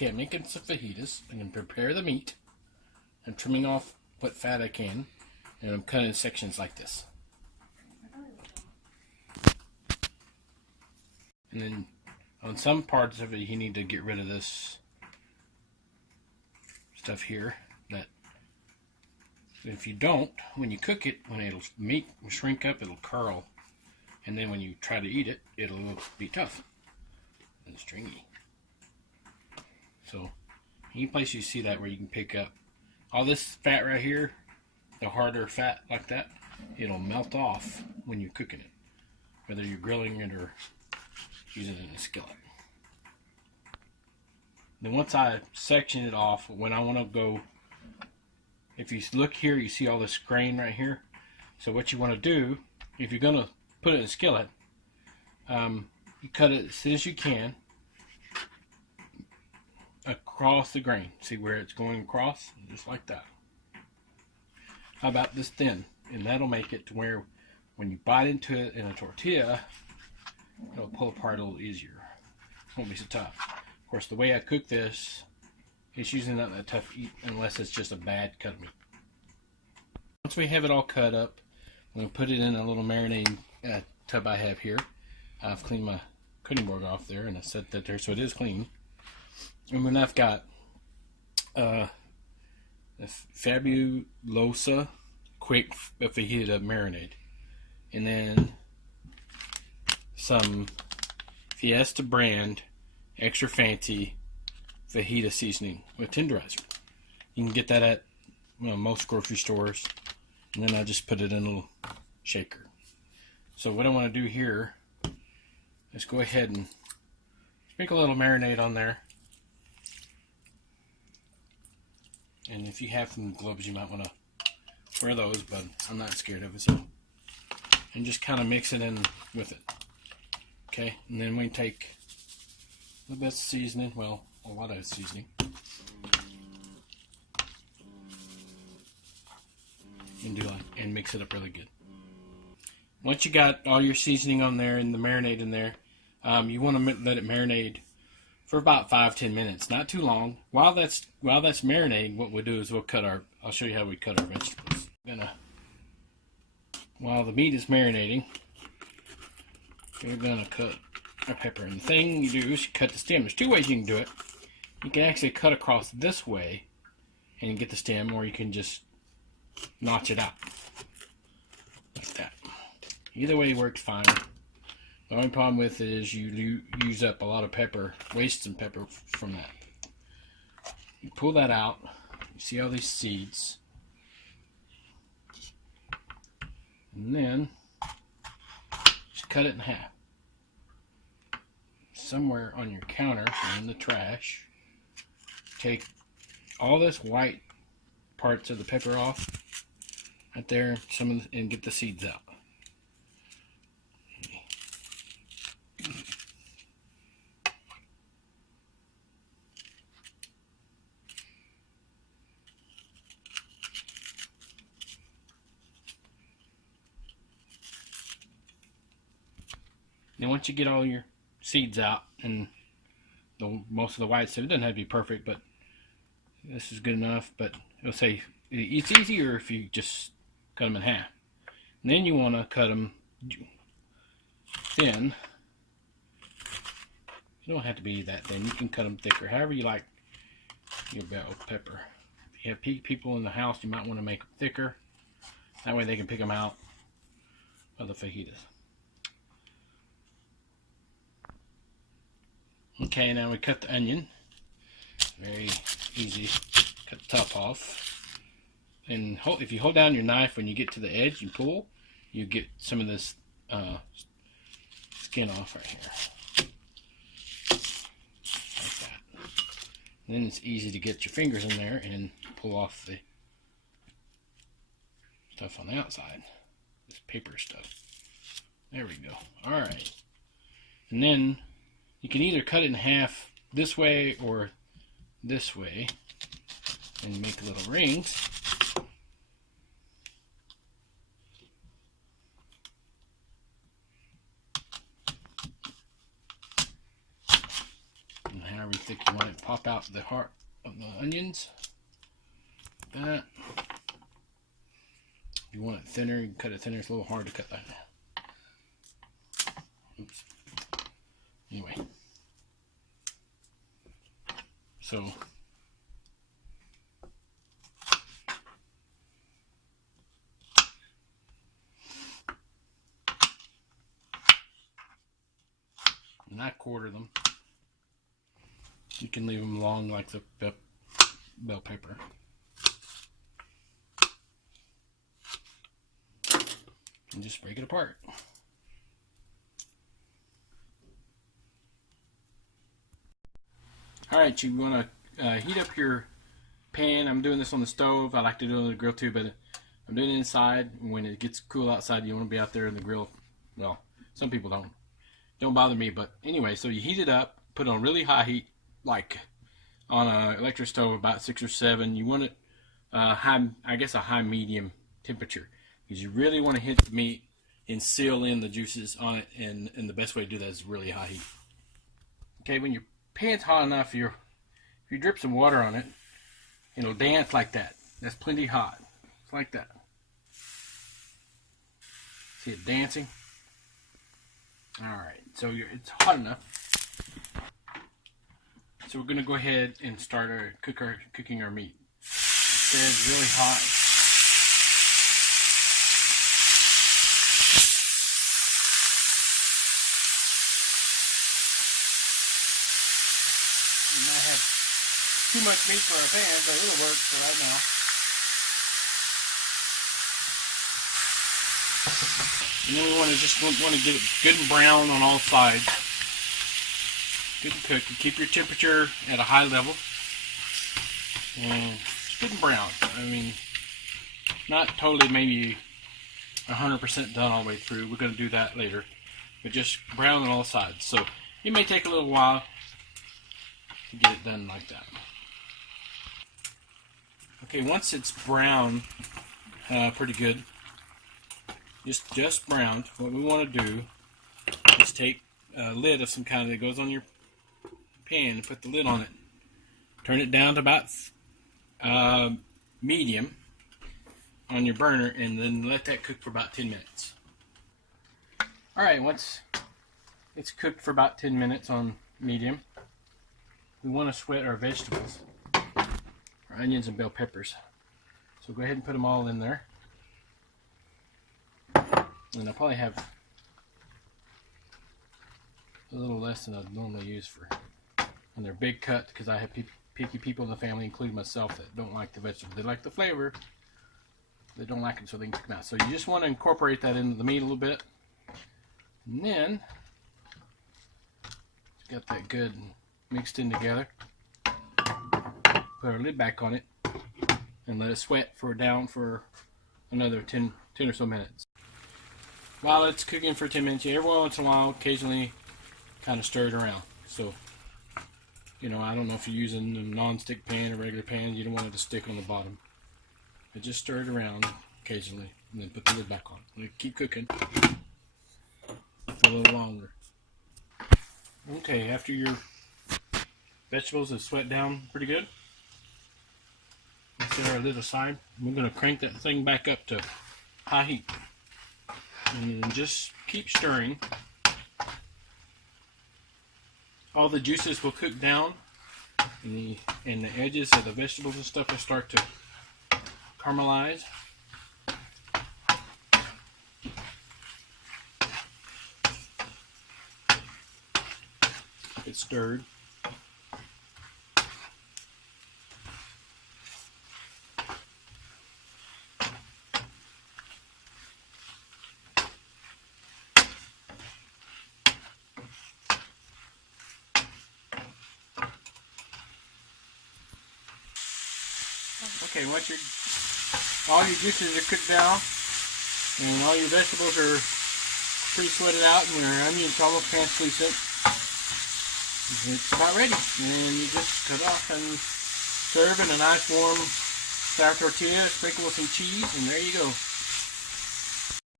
Okay, I'm making some fajitas. I'm going to prepare the meat. I'm trimming off what fat I can, and I'm cutting in sections like this. And then on some parts of it, you need to get rid of this stuff here. That if you don't, when you cook it, when meat will shrink up, it'll curl, and then when you try to eat it, it'll be tough and stringy. So, any place you see that where you can pick up all this fat right here, the harder fat like that, it'll melt off when you're cooking it, whether you're grilling it or using it in a skillet. Then once I section it off, when I want to go, if you look here, you see all this grain right here. So what you want to do, if you're going to put it in a skillet, you cut it as thin as you can across the grain. See where it's going across? Just like that. How about this thin? And that'll make it to where when you bite into it in a tortilla, it'll pull apart a little easier. It won't be so tough. Of course, the way I cook this, it's usually not that tough to eat unless it's just a bad cut of meat. Once we have it all cut up, I'm going to put it in a little marinade tub I have here. I've cleaned my cutting board off there and I set that there so it is clean. And then I've got a Fabulosa quick fajita marinade. And then some Fiesta brand extra fancy fajita seasoning with tenderizer. You can get that at most grocery stores. And then I just put it in a little shaker. So what I want to do here is go ahead and sprinkle a little marinade on there. And if you have some gloves, you might want to wear those, but I'm not scared of it. So, and just kind of mix it in with it. Okay, and then we take the best seasoning, well, a lot of seasoning. And mix it up really good. Once you got all your seasoning on there and the marinade in there, you want to let it marinate for about 5-10 minutes, not too long. While that's marinating, what we'll do is I'll show you how we cut our vegetables. While the meat is marinating, we're gonna cut our pepper. And the thing you do is you cut the stem. There's two ways you can do it. You can actually cut across this way and get the stem, or you can just notch it out like that. Either way works fine. The only problem with it is you use up a lot of pepper, waste some pepper from that. You pull that out, you see all these seeds, and then just cut it in half. Somewhere on your counter or in the trash, take all this white parts of the pepper off right there, and get the seeds out. Then once you get all your seeds out and most of the white stuff, it doesn't have to be perfect, but this is good enough. But it'll say it's easier if you just cut them in half. And then you want to cut them thin. You don't have to be that thin. You can cut them thicker, however you like your bell pepper. If you have people in the house, you might want to make them thicker. That way they can pick them out of the fajitas. Okay, now we cut the onion. Very easy. Cut the top off. And if you hold down your knife when you get to the edge, you pull, you get some of this skin off right here. Like that. And then it's easy to get your fingers in there and pull off the stuff on the outside. This paper stuff. There we go. Alright. And then you can either cut it in half this way or this way and make little rings. And however thick you want it pop out the heart of the onions. Like that. If you want it thinner, you can cut it thinner. It's a little hard to cut that. Oops. Anyway. So and I quarter them. You can leave them long like the bell pepper. And just break it apart. Alright, you want to heat up your pan. I'm doing this on the stove. I like to do it on the grill too, but I'm doing it inside. When it gets cool outside, you want to be out there in the grill. Well, some people don't. Don't bother me, but anyway, so you heat it up, put it on really high heat, like on an electric stove, about 6 or 7. You want it high, I guess a high medium temperature, because you really want to hit the meat and seal in the juices on it, and the best way to do that is really high heat. Okay, when your pan's hot enough, if you drip some water on it, it'll dance like that. That's plenty hot. It's like that. See it dancing? Alright, so it's hot enough. So we're going to go ahead and start cooking our meat. It's really hot. We might have too much meat for our pan, but it'll work for right now. And then we want to get it good and brown on all sides. Good and cooked. You keep your temperature at a high level. And it's good and brown. I mean, not totally maybe 100% done all the way through. We're going to do that later. But just brown on all sides. So it may take a little while to get it done like that. Okay, once it's brown, pretty good, just browned, what we want to do is take a lid of some kind that goes on your pan and put the lid on it. Turn it down to about medium on your burner, and then let that cook for about 10 minutes. Alright, once it's cooked for about 10 minutes on medium, we want to sweat our vegetables, our onions and bell peppers. So go ahead and put them all in there. And I'll probably have a little less than I'd normally use when they're big cut, because I have picky people in the family, including myself, that don't like the vegetables. They like the flavor, they don't like it, so they can cook them out. So you just want to incorporate that into the meat a little bit. And then, got that good mixed in together. Put our lid back on it and let it sweat down for another 10 or so minutes. While it's cooking for 10 minutes, every once in a while, occasionally kind of stir it around. So, I don't know if you're using a non-stick pan or regular pan, you don't want it to stick on the bottom. But just stir it around occasionally and then put the lid back on. And keep cooking for a little longer. Okay, after your vegetables have sweat down pretty good, let's set our lid aside. We're going to crank that thing back up to high heat. And then just keep stirring. All the juices will cook down, and the edges of the vegetables and stuff will start to caramelize. Get stirred. Okay, once all your juices are cooked down and all your vegetables are pretty sweated out and your onions almost translucent, it's about ready. And you just cut off and serve in a nice warm sour tortilla, sprinkle with some cheese, and there you go.